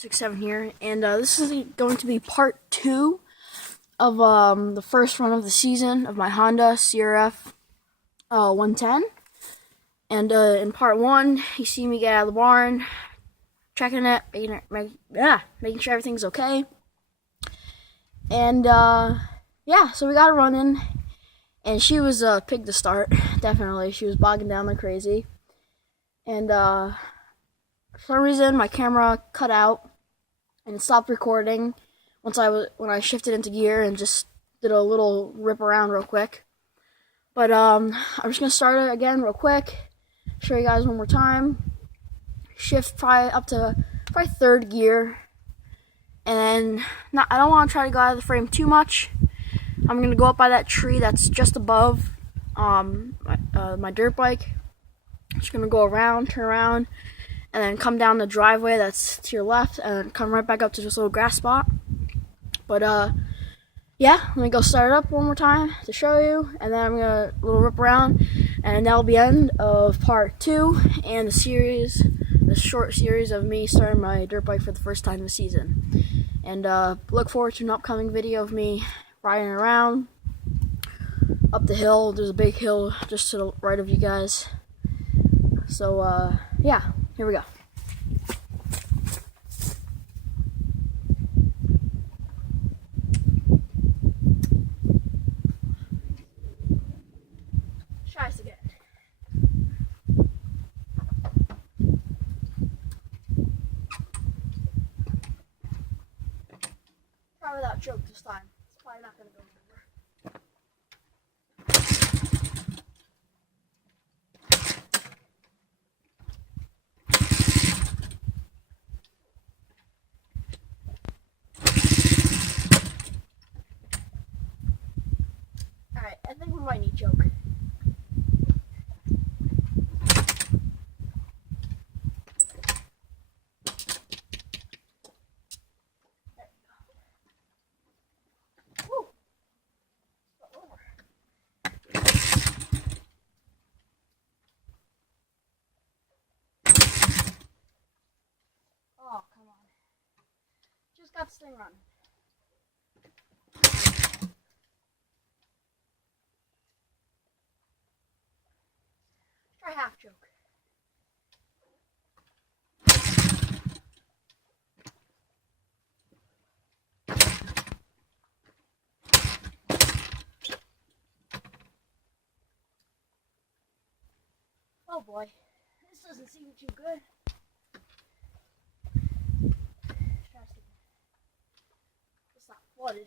67 here, and this is going to be part 2 of the first run of the season of my Honda CRF 110. And in part 1, you see me get out of the barn, checking it, making sure everything's okay. And yeah, so we got her running, and she was a pig to start. Definitely, she was bogging down like crazy. And for some reason, my camera cut out and it stopped recording when I shifted into gear and just did a little rip around real quick. But I'm just gonna start it again real quick, show you guys one more time. Shift probably up to third gear, and then I don't want to try to go out of the frame too much. I'm gonna go up by that tree that's just above my dirt bike. Just gonna go around, turn around, and then come down the driveway that's to your left, and come right back up to this little grass spot. But yeah, let me go start it up one more time to show you, and then I'm gonna little rip around, and that'll be the end of part 2 and the short series of me starting my dirt bike for the first time this season. And look forward to an upcoming video of me riding around up the hill. There's a big hill just to the right of you guys. So yeah, here we go. Try this again. Try without choke this time. It's probably not gonna go anywhere. Alright, I think we might need choke. Oh, come on. Just got this thing running. Try half choke. Oh boy, this doesn't seem too good. It's not flooded.